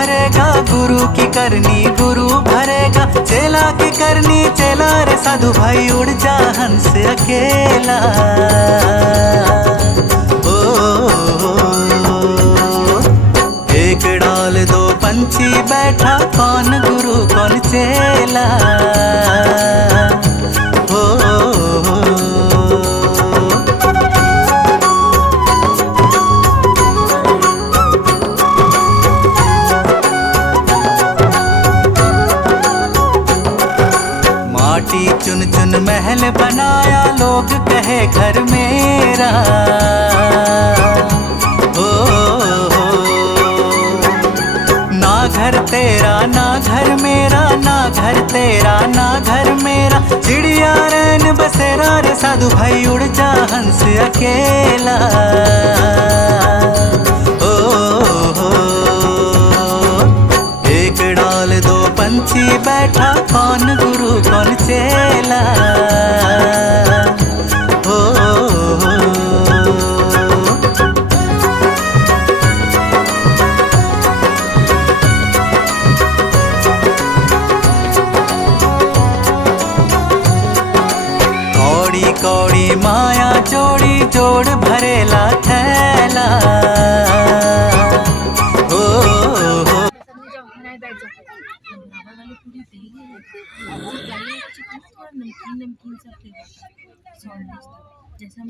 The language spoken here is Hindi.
भरेगा, गुरु की करनी गुरु भरेगा, चेला की करनी चेला रे साधु भाई उड़ जा हंस अकेला। ओ, एक डाल दो पंछी बैठा, कौन गुरु कौन चेला। माटी चुन चुन महल बनाया, लोग कहे घर मेरा। हो ना घर तेरा ना घर मेरा, ना घर तेरा ना घर मेरा, चिड़िया रैन बसेरा रे साधु भाई उड़ जा हंस अकेला। एक डाल दो पंछी बैठा, कौन गुरु कौन चेला। कौड़ी कौड़ी माया जोड़ी, जोड़ भरेला थैला। नमकीन नमकीन सा फ्लेवर जैसा